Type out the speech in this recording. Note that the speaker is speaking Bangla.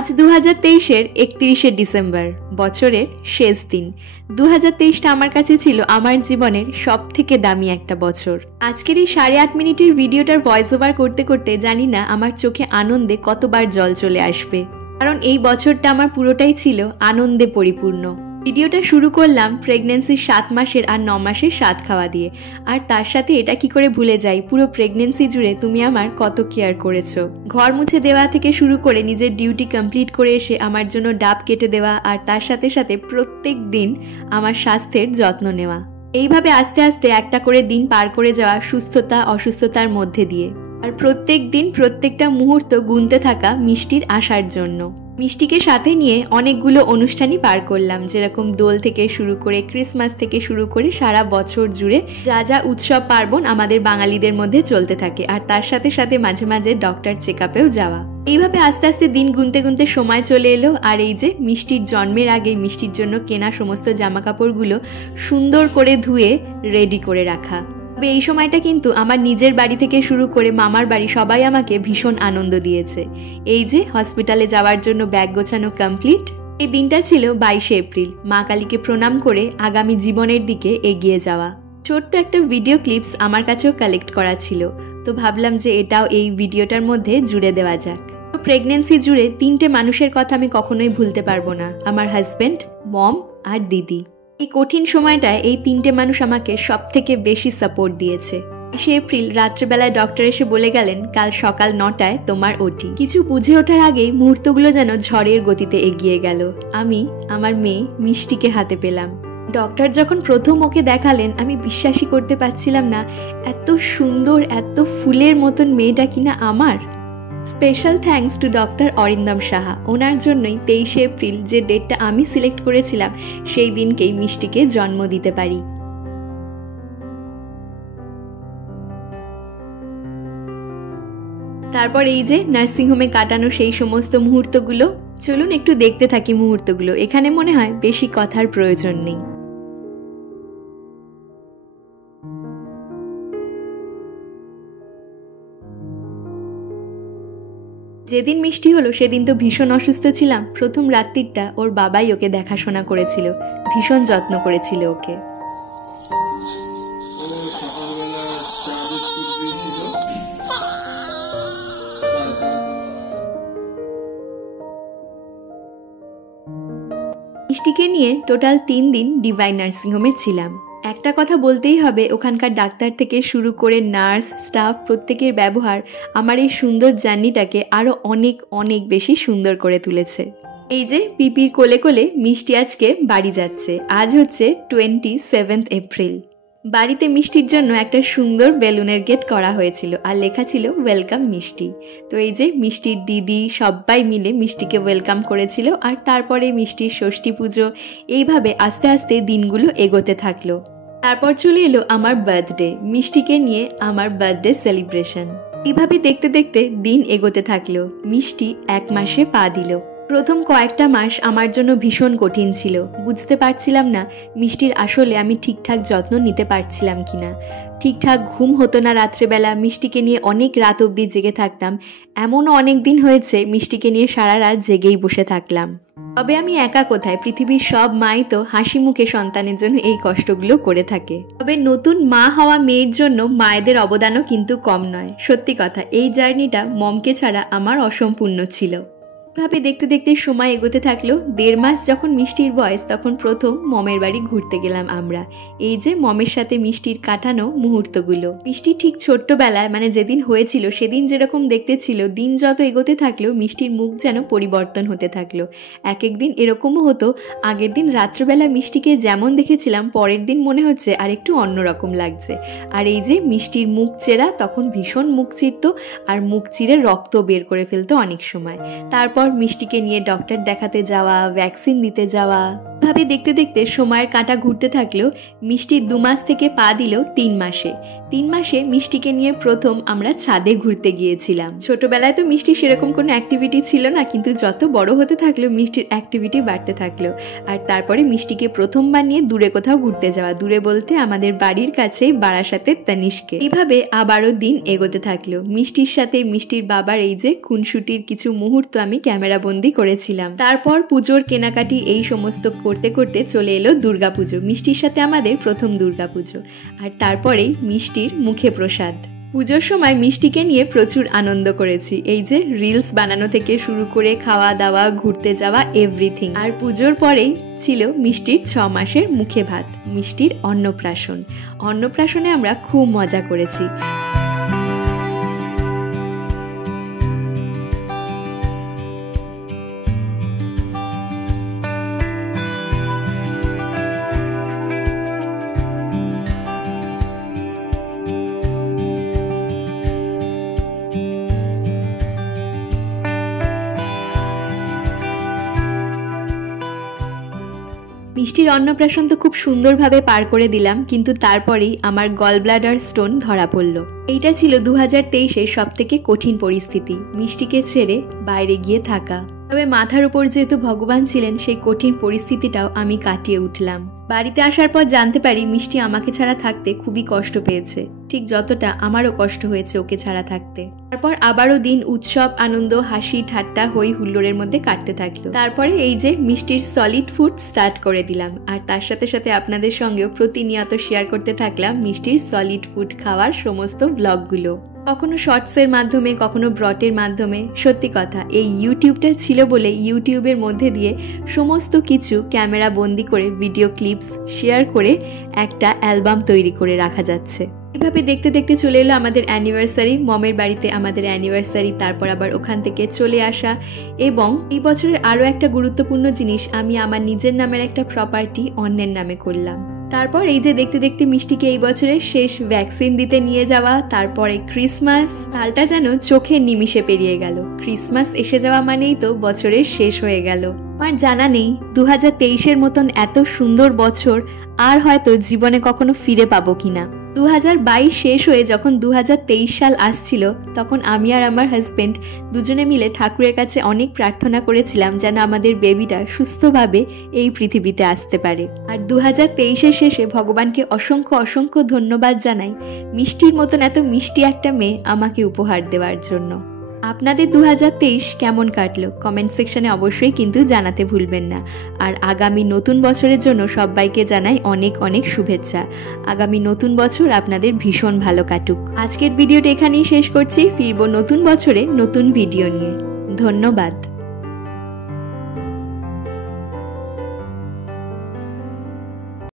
আজ 2023-এর 31শে ডিসেম্বর, বছরের শেষ দিন। 2023টা আমার কাছে ছিল আমার জীবনের সব থেকে দামি একটা বছর। আজকের এই 8.5 মিনিটের ভিডিওটার ভয়েস ওভার করতে করতে জানি না আমার চোখে আনন্দে কতবার জল চলে আসবে, কারণ এই বছরটা আমার পুরোটাই ছিল আনন্দে পরিপূর্ণ। ভিডিওটা শুরু করলাম প্রেগনেন্সির 7 মাসের আর 9 মাসের স্বাদ খাওয়া দিয়ে, আর তার সাথে এটা কি করে ভুলে যাই, পুরো প্রেগনেন্সি জুড়ে তুমি আমার কত কেয়ার করেছো। ঘর মুছে দেওয়া থেকে শুরু করে নিজের ডিউটি কমপ্লিট করে এসে আমার জন্য ডাব কেটে দেওয়া, আর তার সাথে সাথে প্রত্যেক দিন আমার স্বাস্থ্যের যত্ন নেওয়া। এইভাবে আস্তে আস্তে একটা করে দিন পার করে যাওয়া সুস্থতা অসুস্থতার মধ্যে দিয়ে, আর প্রত্যেক দিন প্রত্যেকটা মুহূর্ত গুনতে থাকা মিষ্টির আসার জন্য। মিষ্টিকে সাথে নিয়ে অনেকগুলো অনুষ্ঠানই পার করলাম, যেরকম দোল থেকে শুরু করে ক্রিসমাস থেকে শুরু করে সারা বছর জুড়ে যা যা উৎসব পার্বণ আমাদের বাঙালিদের মধ্যে চলতে থাকে, আর তার সাথে সাথে মাঝে মাঝে ডক্টর চেকআপেও যাওয়া। এইভাবে আস্তে আস্তে দিন গুনতে গুনতে সময় চলে এলো, আর এই যে মিষ্টির জন্মের আগে মিষ্টির জন্য কেনা সমস্ত জামা কাপড়গুলো সুন্দর করে ধুয়ে রেডি করে রাখা। তবে এই সময়টা কিন্তু আমার নিজের বাড়ি থেকে শুরু করে মামার বাড়ি সবাই আমাকে ভীষণ আনন্দ দিয়েছে। এই যে হসপিটালে যাওয়ার জন্য ব্যাগ গোছানো কমপ্লিট। এই দিনটা ছিল 22শে এপ্রিল, মা কালীকে প্রণাম করে আগামী জীবনের দিকে এগিয়ে যাওয়া। ছোট্ট একটা ভিডিও ক্লিপস আমার কাছেও কালেক্ট করা ছিল, তো ভাবলাম যে এটাও এই ভিডিওটার মধ্যে জুড়ে দেওয়া যাক। প্রেগনেন্সি জুড়ে 3টে মানুষের কথা আমি কখনোই ভুলতে পারবো না, আমার হাজব্যান্ড, মম আর দিদি। এই কঠিন সময়টায় এই 3টে মানুষ আমাকে সব থেকে বেশি সাপোর্ট দিয়েছে। 22শে এপ্রিল রাত্রেবেলায় ডক্টর এসে বলে গেলেন, কাল সকাল 9টায় তোমার ওটি। কিছু বুঝে ওঠার আগেই মুহূর্তগুলো যেন ঝড়ের গতিতে এগিয়ে গেল। আমি আমার মেয়ে মিষ্টিকে হাতে পেলাম। ডক্টর যখন প্রথম ওকে দেখালেন আমি বিশ্বাসই করতে পারছিলাম না, এত সুন্দর এত ফুলের মতন মেয়েটা কিনা আমার। Special thanks to doctor Arindam Saha, ওনার জন্যই 23শে এপ্রিল যে ডেটটা আমি সিলেক্ট করেছিলাম সেই দিনকেই মিষ্টিকে জন্ম দিতে পারি। তারপর এই যে নার্সিংহোমে কাটানো সেই সমস্ত মুহূর্তগুলো, চলুন একটু দেখতে থাকি মুহূর্তগুলো। এখানে মনে হয় বেশি কথার প্রয়োজন নেই। যেদিন মিষ্টি হলো সেদিন তো ভীষণ অসুস্থ ছিলাম। প্রথম রাত্রিটা ওর বাবাই ওকে দেখাশোনা করেছিল, ভীষণ যত্ন করেছিল ওকে। মিষ্টিকে নিয়ে টোটাল 3 দিন ডিভাইন নার্সিংহোমে ছিলাম। একটা কথা বলতেই হবে, ওখানকার ডাক্তার থেকে শুরু করে নার্স স্টাফ প্রত্যেকের ব্যবহার আমার এই সুন্দর জার্নিটাকে আরও অনেক অনেক বেশি সুন্দর করে তুলেছে। এই যে পিপির কোলে কোলে মিষ্টি আজকে বাড়ি যাচ্ছে। আজ হচ্ছে 27 এপ্রিল। বাড়িতে মিষ্টির জন্য একটা সুন্দর বেলুনের গেট করা হয়েছিল, আর লেখা ছিল ওয়েলকাম মিষ্টি। তো এই যে মিষ্টির দিদি সবাই মিলে মিষ্টিকে ওয়েলকাম করেছিল, আর তারপরে মিষ্টির ষষ্ঠী পুজো। এইভাবে আস্তে আস্তে দিনগুলো এগোতে থাকলো। তারপর চলে এলো আমার বার্থডে, মিষ্টিকে নিয়ে আমার বার্থডে সেলিব্রেশন। এইভাবে দেখতে দেখতে দিন এগোতে থাকলো। মিষ্টি 1 মাসে পা দিল। প্রথম কয়েকটা মাস আমার জন্য ভীষণ কঠিন ছিল। বুঝতে পারছিলাম না মিষ্টির আসলে আমি ঠিকঠাক যত্ন নিতে পারছিলাম কিনা। ঠিকঠাক ঘুম হতো না রাত্রেবেলা, মিষ্টিকে নিয়ে অনেক রাত অবধি জেগে থাকতাম। এমনও অনেক দিন হয়েছে মিষ্টিকে নিয়ে সারা রাত জেগেই বসে থাকলাম। তবে আমি একা কোথায়, পৃথিবীর সব মাই তো হাসি মুখে সন্তানের জন্য এই কষ্টগুলো করে থাকে। তবে নতুন মা হওয়া মেয়ের জন্য মায়েদের অবদানও কিন্তু কম নয়। সত্যি কথা, এই জার্নিটা মমকে ছাড়া আমার অসম্পূর্ণ ছিল। ভাবে দেখতে দেখতে সময় এগোতে থাকলো। 1.5 মাস যখন মিষ্টির বয়স, তখন প্রথম মমের বাড়ি ঘুরতে গেলাম আমরা। এই যে মমের সাথে মিষ্টির কাটানো মুহূর্তগুলো। মিষ্টি ঠিক ছোট্টবেলায় মানে যেদিন হয়েছিল সেদিন যেরকম দেখতে ছিল, দিন যত এগোতে থাকলো মিষ্টির মুখ যেন পরিবর্তন হতে থাকলো। এক একদিন এরকমও হতো, আগের দিন রাত্রেবেলা মিষ্টিকে যেমন দেখেছিলাম পরের দিন মনে হচ্ছে আর একটু অন্যরকম লাগছে। আর এই যে মিষ্টির মুখ চেরা, তখন ভীষণ মুখ চিরত, আর মুখ চিরে রক্ত বের করে ফেলতো অনেক সময়। তারপর মিষ্টিকে নিয়ে ডক্টর দেখাতে যাওয়া, ভ্যাকসিন দিতে যাওয়া। ভাবে দেখতে দেখতে সময়ের কাঁটা ঘুরতে থাকলেও মিষ্টি 2 মাস থেকে পা দিল 3 মাসে। 3 মাসে মিষ্টিকে নিয়ে প্রথম আমরা ছাদে ঘুরতে গিয়েছিলাম। ছোটবেলায় তো মিষ্টি সেরকম কোনো অ্যাক্টিভিটি ছিল না, কিন্তু যত বড় হতে থাকলো মিষ্টির অ্যাক্টিভিটি বাড়তে থাকলো। আর তারপরে মিষ্টিকে প্রথমবার নিয়ে দূরে কোথাও ঘুরতে যাওয়া, দূরে বলতে আমাদের বাড়ির কাছেই বারাসাতের তানিশকে। এইভাবে আবারও দিন এগোতে থাকলো। মিষ্টির সাথে মিষ্টির বাবার এই যে খুনসুটির কিছু মুহূর্ত আমি ক্যামেরা বন্দি করেছিলাম। তারপর পুজোর কেনাকাটি এই সমস্ত করতে করতে চলে এলো দুর্গাপুজো। মিষ্টির সাথে আমাদের প্রথম দুর্গাপুজো, আর তারপরেই মিষ্টির মুখে প্রসাদ। পুজোর সময় মিষ্টিকে নিয়ে প্রচুর আনন্দ করেছি। এই যে রিলস বানানো থেকে শুরু করে খাওয়া দাওয়া, ঘুরতে যাওয়া, এভরিথিং। আর পুজোর পরেই ছিল মিষ্টির 6 মাসের মুখে ভাত, মিষ্টির অন্নপ্রাশন। অন্নপ্রাশনে আমরা খুব মজা করেছি। মিষ্টির অন্নপ্রাশন তো খুব সুন্দরভাবে পার করে দিলাম, কিন্তু তারপরেই আমার গল ব্লাডার স্টোন ধরা পড়ল। এইটা ছিল 2023-এর সবথেকে কঠিন পরিস্থিতি, মিষ্টিকে ছেড়ে বাইরে গিয়ে থাকা। তবে মাথার উপর যেহেতু ভগবান ছিলেন, সেই কঠিন পরিস্থিতিটাও আমি কাটিয়ে উঠলাম। বাড়িতে আসার পর জানতে পারি মিষ্টি আমাকে ছাড়া থাকতে খুবই কষ্ট পেয়েছে, ঠিক যতটা আমারও কষ্ট হয়েছে ওকে ছাড়া থাকতে। তারপর আবারও দিন উৎসব, আনন্দ, হাসি, ঠাট্টা, হই হুল্লোড়ের মধ্যে কাটতে থাকলো। তারপরে এই যে মিষ্টির সলিড ফুড স্টার্ট করে দিলাম, আর তার সাথে সাথে আপনাদের সঙ্গেও প্রতিনিয়ত শেয়ার করতে থাকলাম মিষ্টির সলিড ফুড খাওয়ার সমস্ত ব্লগগুলো। কখনো শর্টসের মাধ্যমে, কখনো ব্রটের মাধ্যমে। সত্যি কথা, এই ইউটিউবটা ছিল বলে ইউটিউবের মধ্যে দিয়ে সমস্ত কিছু ক্যামেরা বন্দি করে ভিডিও ক্লিপস শেয়ার করে একটা অ্যালবাম তৈরি করে রাখা যাচ্ছে। এভাবে দেখতে দেখতে চলে এলো আমাদের অ্যানিভার্সারি, মমের বাড়িতে আমাদের অ্যানিভার্সারি, তারপর আবার ওখান থেকে চলে আসা। এবং এই বছরের আরও একটা গুরুত্বপূর্ণ জিনিস, আমি আমার নিজের নামের একটা প্রপার্টি অন্যের নামে করলাম। তারপর এই যে দেখতে দেখতে মিষ্টিকে এই বছরের শেষ ভ্যাকসিন দিতে নিয়ে যাওয়া, তারপরে ক্রিসমাস। সালটা যেন চোখের নিমিষে পেরিয়ে গেল। ক্রিসমাস এসে যাওয়া মানেই তো বছরের শেষ হয়ে গেল। আমার জানা নেই 2023-এর মতন এত সুন্দর বছর আর হয়তো জীবনে কখনো ফিরে পাবো কিনা। 2022 শেষ হয়ে যখন 2023 সাল আসছিল, তখন আমি আর আমার হাজবেন্ড দুজনে মিলে ঠাকুরের কাছে অনেক প্রার্থনা করেছিলাম যেন আমাদের বেবিটা সুস্থভাবে এই পৃথিবীতে আসতে পারে। আর 2023-এর শেষে ভগবানকে অসংখ্য অসংখ্য ধন্যবাদ জানাই মিষ্টির মতন এত মিষ্টি একটা মেয়ে আমাকে উপহার দেওয়ার জন্য। আপনাদের 2023 কেমন কাটলো কমেন্ট সেকশনে অবশ্যই কিন্তু জানাতে ভুলবেন না। আর আগামী নতুন বছরের জন্য সবাইকে জানাই অনেক অনেক শুভেচ্ছা। আগামী নতুন বছর আপনাদের ভীষণ ভালো কাটুক। আজকের ভিডিওটা এখানেই শেষ করছি, ফিরবো নতুন বছরে নতুন ভিডিও নিয়ে। ধন্যবাদ।